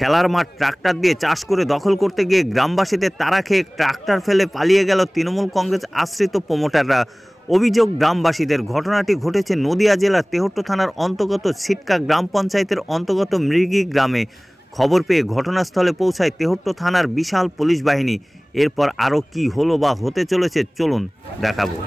খেলার মাঠ ট্রাক্টর দিয়ে চাষ করে দখল করতে গিয়ে গ্রামবাসীদের তাড়া খেয়ে ট্রাক্টর ফেলে পালিয়ে গেল তৃণমূল কংগ্রেস আশ্রিত প্রমোটাররা। অভিযোগ গ্রামবাসীদের। ঘটনাটি ঘটেছে নদিয়া জেলার তেহট্ট থানার অন্তর্গত ছিটকা গ্রাম পঞ্চায়েতের অন্তর্গত মৃগী গ্রামে। খবর পেয়ে ঘটনাস্থলে পৌঁছায় তেহট্ট থানার বিশাল পুলিশ বাহিনী। এরপর আরও কি হলো বা হতে চলেছে চলুন দেখাবো।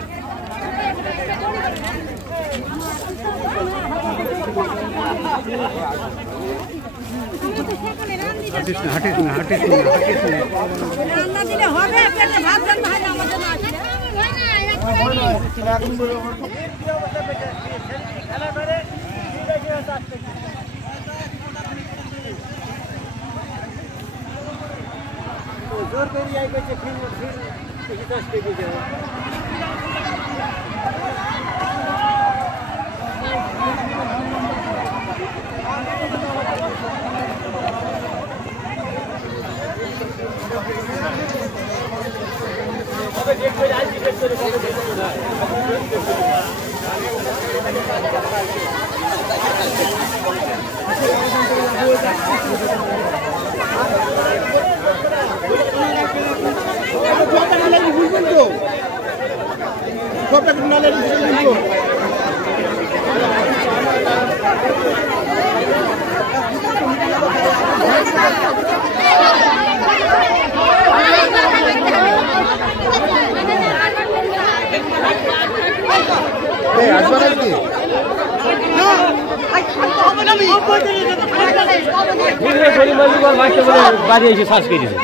বাড়ি এসে শ্বাস কেটেছে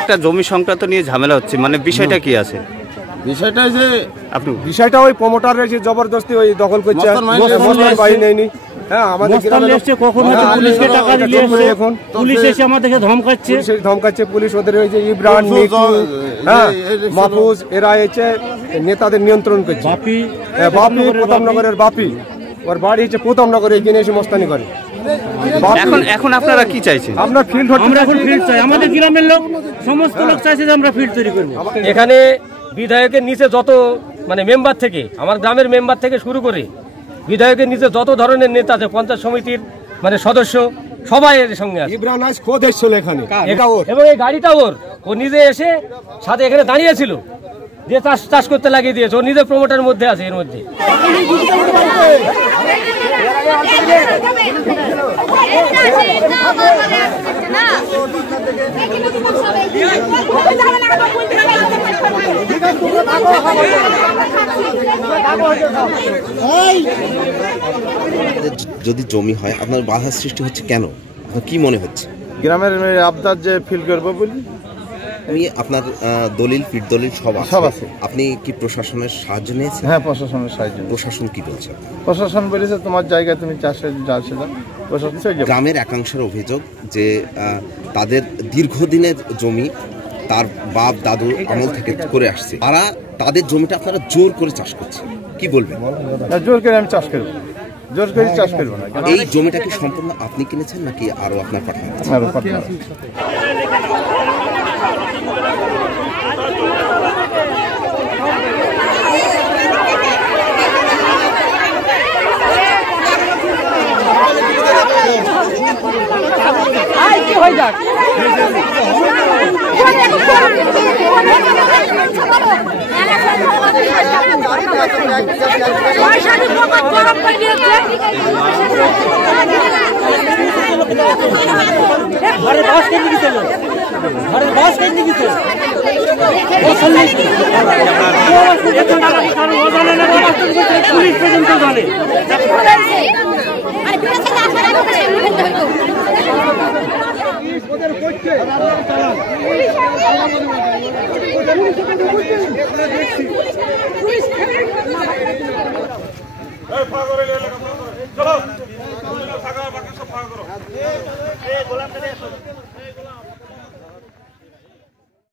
একটা জমি সংক্রান্ত নিয়ে ঝামেলা হচ্ছে, মানে বিষয়টা কি আছে? বিষয়টা যে বিষয়টা ওই প্রমোটারের যে জবরদস্তি ওই দখল করছে, বাড়ি নেয়নি। হ্যাঁ, আমাদের পুলিশ এসে আমাদেরকে ধমকাচ্ছে। পুলিশ ওদের ওই যে ইব্রাহিম, হ্যাঁ, মাহফুজ, এরা এসে নেতাদের নিয়ন্ত্রণ করছে। বাপি প্রতাপনগরের বাপি, ওর বাড়ি হচ্ছে প্রতাপনগরে, এখানে এসে মস্তানি করে। এখন আপনারা কি চাইছেন? আমরা ফিল্ড চাই, আমাদের গ্রামের লোক সমস্ত লোক চাইছে যে আমরা ফিল্ড তৈরি করবো। এখানে বিধায়কের নিচে যত মানে মেম্বার থেকে, আমার গ্রামের মেম্বার থেকে শুরু করে বিধায়কের নিচে যত ধরনের নেতা আছে, পঞ্চায়েত সমিতির মানে সদস্য, সবাই এর সঙ্গে আছে। ইব্রাহিম আজ খোদ এসেছিল এখানে, এবং এই গাড়িটা ও নিজে এসে সাথে এখানে দাঁড়িয়েছিল, যে চাষ করতে লাগিয়ে দিয়েছে। ও নিজে প্রমোটারের মধ্যে আছে, এর মধ্যে যদি জমি হয় আপনার বাধা সৃষ্টি হচ্ছে কেন, কি মনে হচ্ছে? গ্রামের আবদার যে ফিল করবো বলি, আমি আপনার দলিল, ফিট দলিল সব আছে। আপনি কি প্রশাসনের সাহায্য নিয়েছেন? হ্যাঁ, প্রশাসনের সাহায্য। প্রশাসন কি বলছে? প্রশাসন বলেছে তোমার জায়গায় তুমি চাষে যাচ্ছে। গ্রামের একাংশের অভিযোগ যে তাদের দীর্ঘদিনের জমি তার বাপ দাদু আমল থেকে করে আসছে, তারা তাদের জমিটা আপনারা জোর করে চাষ করছে, কি বলবেন? জোর করে আমি চাষ করবো, জোর করে চাষ করবো না। এই জমিটা কি সম্পূর্ণ আপনি কিনেছেন নাকি আরো আপনার পাঠানো? পুলিশ